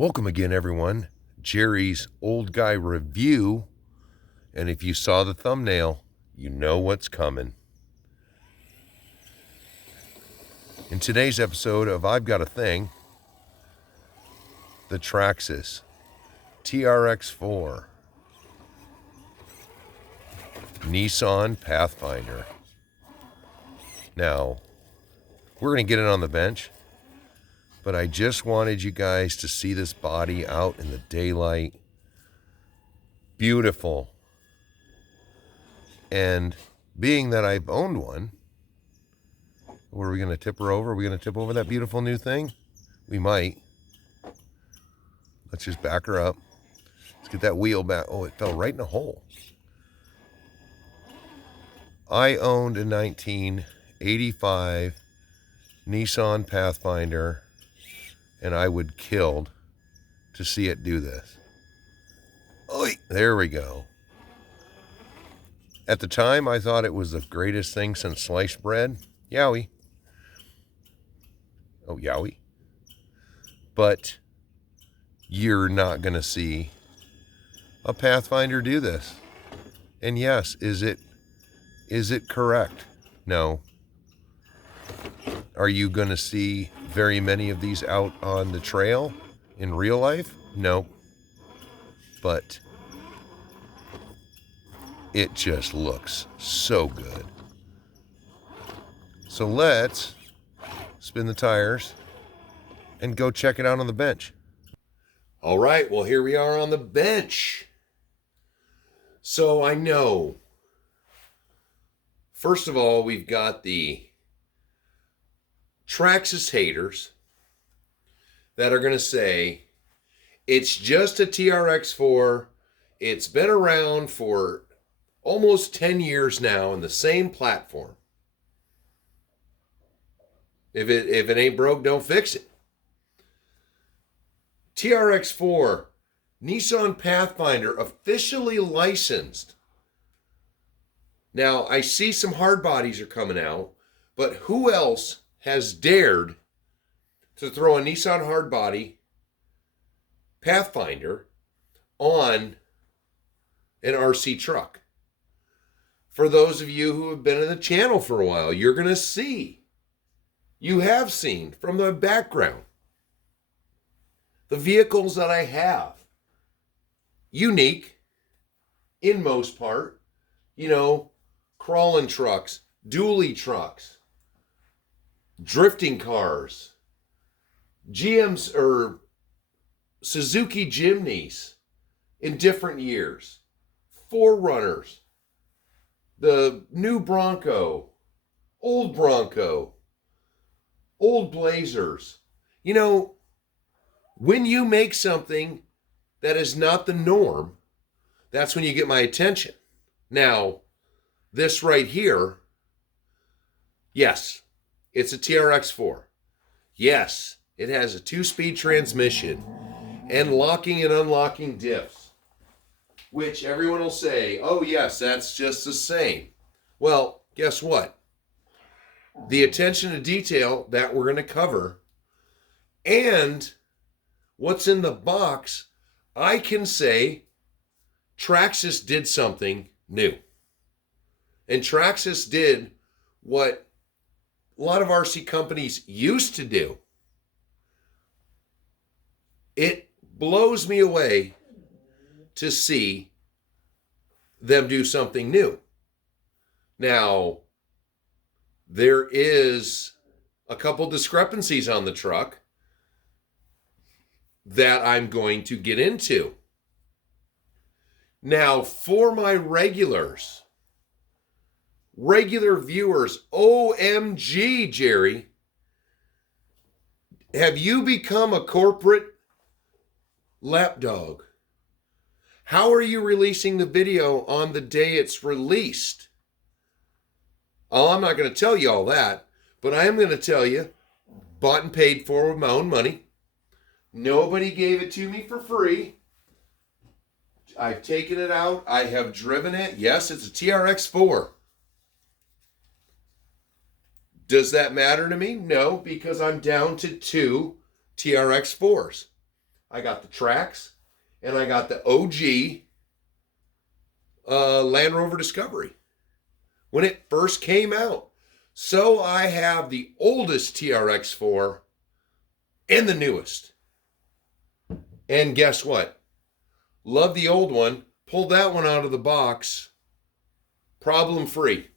Welcome again, everyone. Jerry's Old Guy Review. And if you saw the thumbnail, you know what's coming. In today's episode of I've Got a Thing, the Trx4, Trx4, Nissan Pathfinder. Now, we're going to get it on the bench, but I just wanted you guys to see this body out in the daylight. Beautiful. And being that I've owned one, what are we going to tip her over? Are we going to tip over that beautiful new thing? We might. Let's just back her up. Let's get that wheel back. Oh, it fell right in a hole. I owned a 1985 Nissan Pathfinder, and I would kill to see it do this. Oy, there we go. At the time, I thought it was the greatest thing since sliced bread. Yowie. Oh, yowie. But you're not going to see a Pathfinder do this. And yes, is it correct? No. Are you going to see very many of these out on the trail in real life? No. But it just looks so good. So let's spin the tires and go check it out on the bench. All right, well, here we are on the bench. So I know, first of all, we've got the Trx4 haters that are going to say, it's just a Trx4. It's been around for almost 10 years now in the same platform. If it ain't broke, don't fix it. Trx4, Nissan Pathfinder, officially licensed. Now, I see some hard bodies are coming out, but who else has dared to throw a Nissan hard body Pathfinder on an RC truck? For those of you who have been in the channel for a while, you're going to see, you have seen from the background, the vehicles that I have, unique in most part, crawling trucks, dually trucks, drifting cars, GM's or Suzuki Jimneys in different years, 4Runners, the new Bronco, old Blazers. When you make something that is not the norm, that's when you get my attention. Now, this right here, yes, it's a Trx4. Yes, it has a 2-speed transmission and locking and unlocking diffs, which everyone will say, oh yes, that's just the same. Well, guess what? The attention to detail that we're going to cover and what's in the box, I can say Trx4 did something new. And Trx4 did what a lot of RC companies used to do. It blows me away to see them do something new. Now, there is a couple discrepancies on the truck that I'm going to get into. Now, for my regular viewers, OMG, Jerry, have you become a corporate lapdog? How are you releasing the video on the day it's released? Oh, I'm not going to tell you all that, but I am going to tell you, bought and paid for with my own money. Nobody gave it to me for free. I've taken it out. I have driven it. Yes, it's a Trx4. Does that matter to me? No, because I'm down to 2 Trx4s. I got the Trax, and I got the OG Land Rover Discovery when it first came out. So I have the oldest TRX4 and the newest. And guess what? Love the old one. Pulled that one out of the box. Problem free.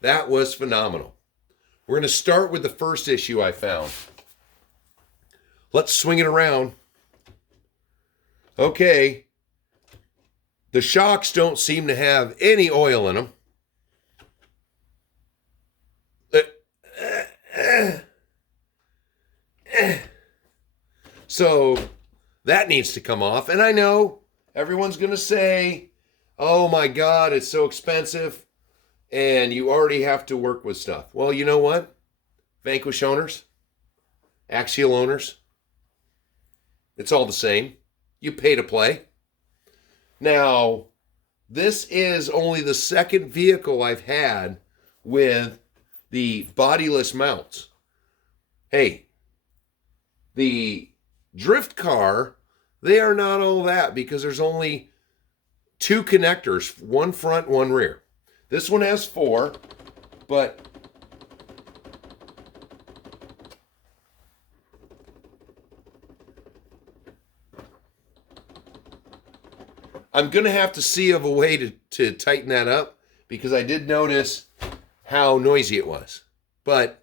That was phenomenal. We're going to start with the first issue I found. Let's swing it around. Okay. The shocks don't seem to have any oil in them. So that needs to come off. And I know everyone's going to say, oh my God, it's so expensive. And you already have to work with stuff. Well, you know what? Vanquish owners, Axial owners, it's all the same. You pay to play. Now, this is only the second vehicle I've had with the bodiless mounts. Hey, the drift car, they are not all that because there's only 2 connectors, one front, one rear. This one has 4, but I'm going to have to see of a way to tighten that up because I did notice how noisy it was. But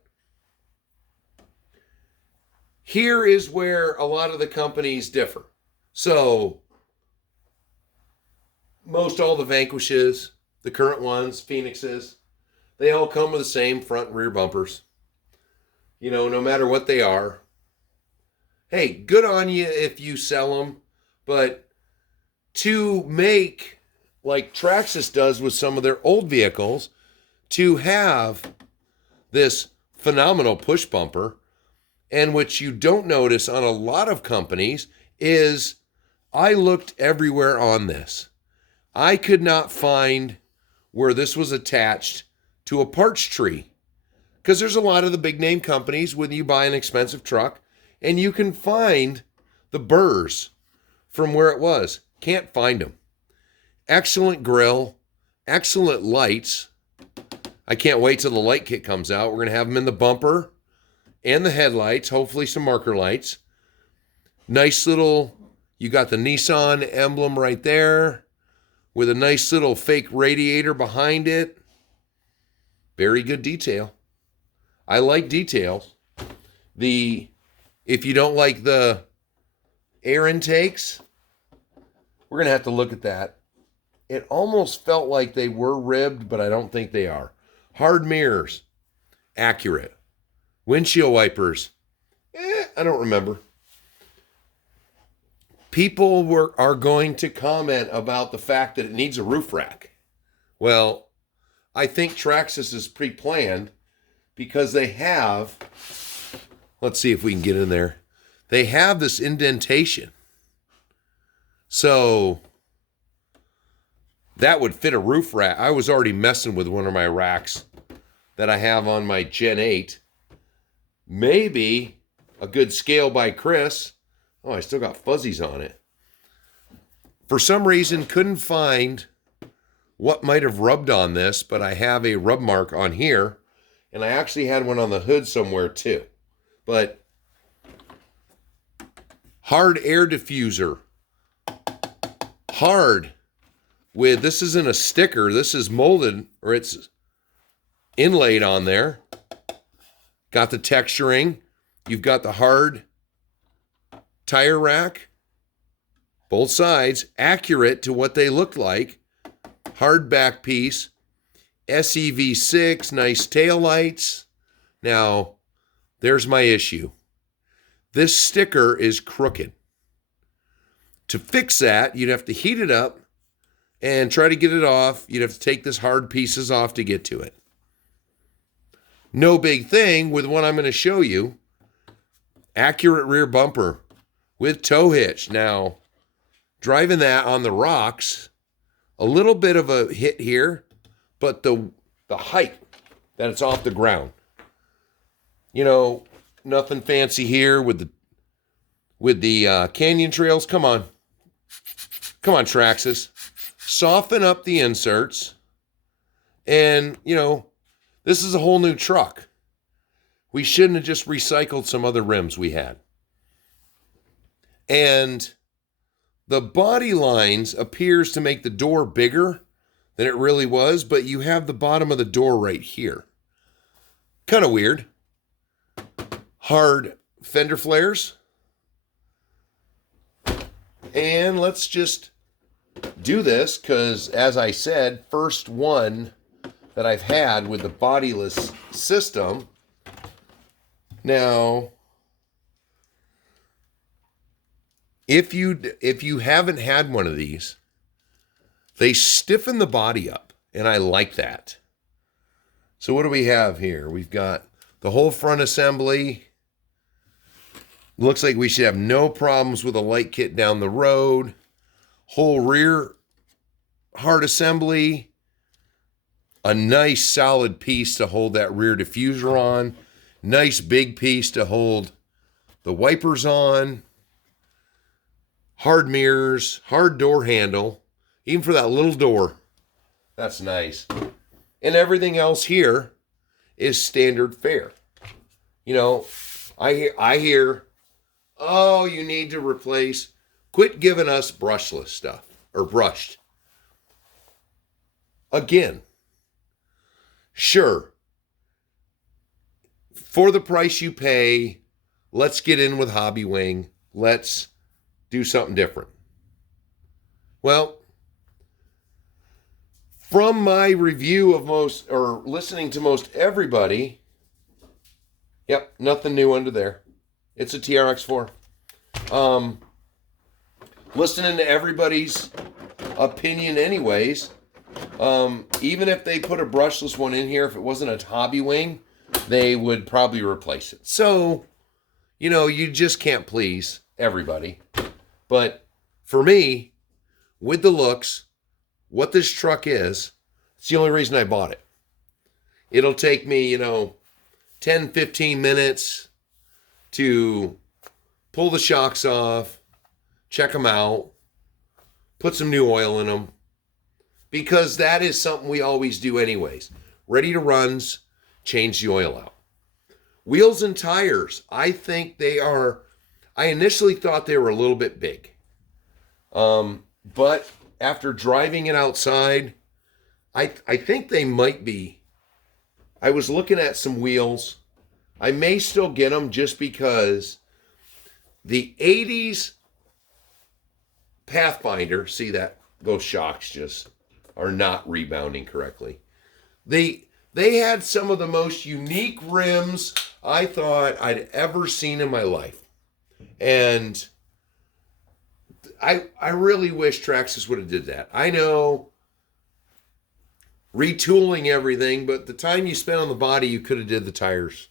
here is where a lot of the companies differ. So most all the Vanquishes, the current ones, Phoenixes, they all come with the same front and rear bumpers. You know, no matter what they are. Hey, good on you if you sell them, but to make, like Traxxas does with some of their old vehicles, to have this phenomenal push bumper, and which you don't notice on a lot of companies, is I looked everywhere on this. I could not find where this was attached to a parts tree. Because there's a lot of the big name companies when you buy an expensive truck and you can find the burrs from where it was. Can't find them. Excellent grill, excellent lights. I can't wait till the light kit comes out. We're going to have them in the bumper and the headlights, hopefully some marker lights. Nice little, you got the Nissan emblem right there with a nice little fake radiator behind it. Very good detail. I like details. If you don't like the air intakes, we're going to have to look at that. It almost felt like they were ribbed, but I don't think they are. Hard mirrors, accurate. Windshield wipers, I don't remember. People are going to comment about the fact that it needs a roof rack. Well, I think Traxxas is pre-planned because they have, let's see if we can get in there. They have this indentation. So that would fit a roof rack. I was already messing with one of my racks that I have on my Gen 8. Maybe a good scale by Chris. Oh, I still got fuzzies on it. For some reason, couldn't find what might have rubbed on this, but I have a rub mark on here, and I actually had one on the hood somewhere too. But hard air diffuser. Hard. This isn't a sticker. This is molded, or it's inlaid on there. Got the texturing. You've got the hard tire rack. Both sides, accurate to what they look like. Hard back piece. SEV6, nice taillights. Now, there's my issue. This sticker is crooked. To fix that, you'd have to heat it up and try to get it off. You'd have to take this hard pieces off to get to it. No big thing with what I'm going to show you. Accurate rear bumper with tow hitch. Now, driving that on the rocks, a little bit of a hit here, but the height that it's off the ground. You know, nothing fancy here with with the canyon trails. Come on. Come on, Traxxas. Soften up the inserts. And, you know, this is a whole new truck. We shouldn't have just recycled some other rims we had. And the body lines appears to make the door bigger than it really was, but you have the bottom of the door right here. Kind of weird. Hard fender flares. And let's just do this because, as I said, first one that I've had with the bodiless system. Now, if you haven't had one of these, they stiffen the body up, and I like that. So what do we have here? We've got the whole front assembly. Looks like we should have no problems with a light kit down the road. Whole rear hard assembly. A nice solid piece to hold that rear diffuser on. Nice big piece to hold the wipers on. Hard mirrors, hard door handle. Even for that little door. That's nice. And everything else here is standard fare. You know, I hear, oh, you need to replace. Quit giving us brushless stuff. Or brushed. Again. Sure. For the price you pay, let's get in with Hobby Wing. Let's do something different. Well, from my review of most, or listening to most everybody, yep, nothing new under there. It's a TRX4. Listening to everybody's opinion anyways, even if they put a brushless one in here, if it wasn't a Hobby Wing, they would probably replace it. So, you know, you just can't please everybody. But for me, with the looks, what this truck is, it's the only reason I bought it. It'll take me, you know, 10, 15 minutes to pull the shocks off, check them out, put some new oil in them, because that is something we always do anyways. Ready to runs, change the oil out. Wheels and tires, I think they are, I initially thought they were a little bit big. But after driving it outside, I think they might be. I was looking at some wheels. I may still get them just because the 80s Pathfinder, see that, those shocks just are not rebounding correctly. They had some of the most unique rims I thought I'd ever seen in my life. And I really wish Traxxas would have did that. I know retooling everything, but the time you spent on the body, you could have did the tires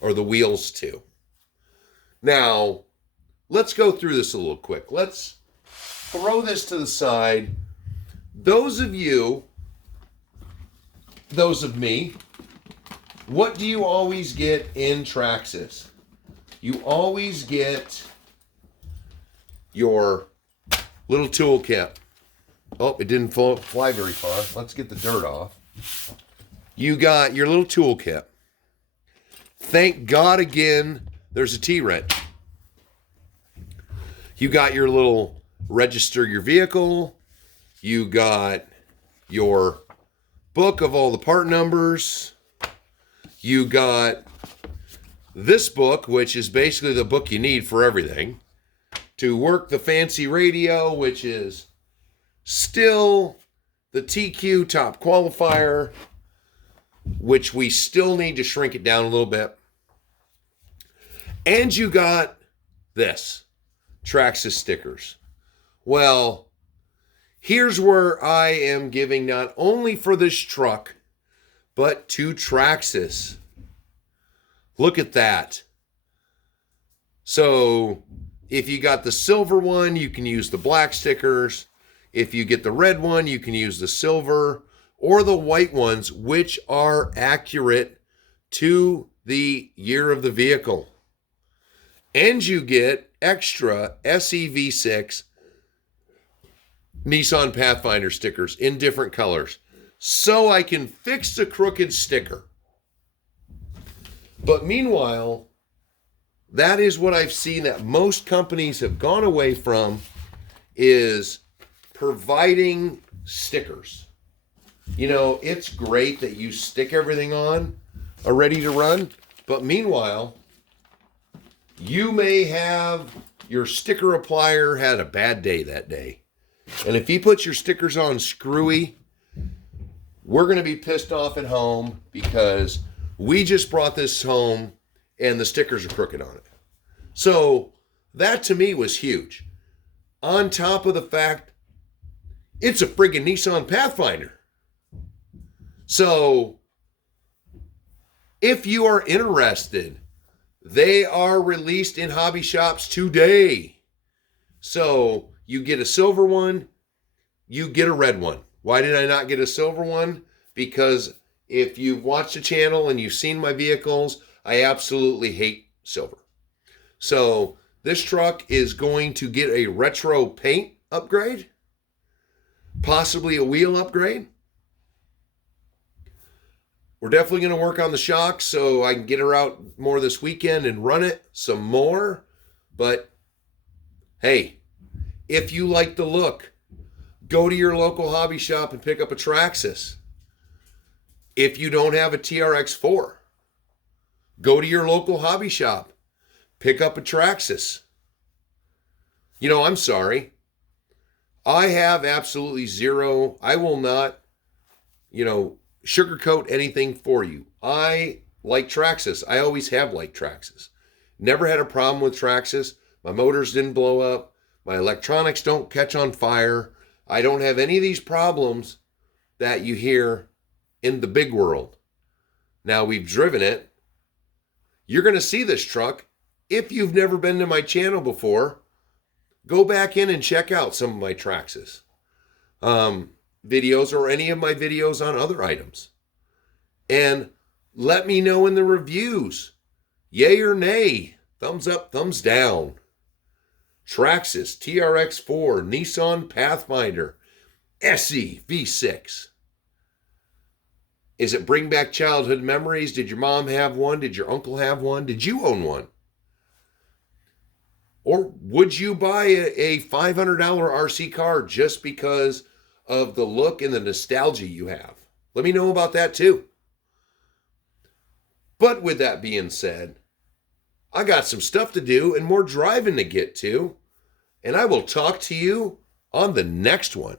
or the wheels too. Now, let's go through this a little quick. Let's throw this to the side. Those of you, those of me, what do you always get in Traxxas? You always get your little toolkit. Oh, it didn't fly very far. Let's get the dirt off. You got your little toolkit. Thank God again, there's a T-wrench. You got your little register your vehicle. You got your book of all the part numbers. You got this book, which is basically the book you need for everything. To work the fancy radio, which is still the TQ top qualifier, which we still need to shrink it down a little bit. And you got this, Traxxas stickers. Well, here's where I am giving not only for this truck, but to Traxxas. Look at that. So, if you got the silver one, you can use the black stickers. If you get the red one, you can use the silver or the white ones, which are accurate to the year of the vehicle. And you get extra SEV6 Nissan Pathfinder stickers in different colors so I can fix the crooked sticker. But meanwhile, that is what I've seen that most companies have gone away from, is providing stickers. You know, it's great that you stick everything on, are ready to run, but meanwhile, you may have your sticker applier had a bad day that day. And if he puts your stickers on screwy, we're going to be pissed off at home because we just brought this home and the stickers are crooked on it. So that to me was huge. On top of the fact, it's a friggin' Nissan Pathfinder. So if you are interested, they are released in hobby shops today. So you get a silver one, you get a red one. Why did I not get a silver one? Because if you've watched the channel and you've seen my vehicles, I absolutely hate silver. So this truck is going to get a retro paint upgrade, possibly a wheel upgrade. We're definitely going to work on the shocks so I can get her out more this weekend and run it some more. But hey, if you like the look, go to your local hobby shop and pick up a Traxxas. If you don't have a Trx4, go to your local hobby shop, pick up a Traxxas. You know, I'm sorry. I have absolutely zero. I will not, sugarcoat anything for you. I like Traxxas. I always have liked Traxxas. Never had a problem with Traxxas. My motors didn't blow up. My electronics don't catch on fire. I don't have any of these problems that you hear in the big world. Now, we've driven it. You're going to see this truck. If you've never been to my channel before, go back in and check out some of my Traxxas videos or any of my videos on other items. And let me know in the reviews, yay or nay, thumbs up, thumbs down. Traxxas, Trx4, Nissan Pathfinder, SE V6. Is it bring back childhood memories? Did your mom have one? Did your uncle have one? Did you own one? Or would you buy a $500 RC car just because of the look and the nostalgia you have? Let me know about that too. But with that being said, I got some stuff to do and more driving to get to, and I will talk to you on the next one.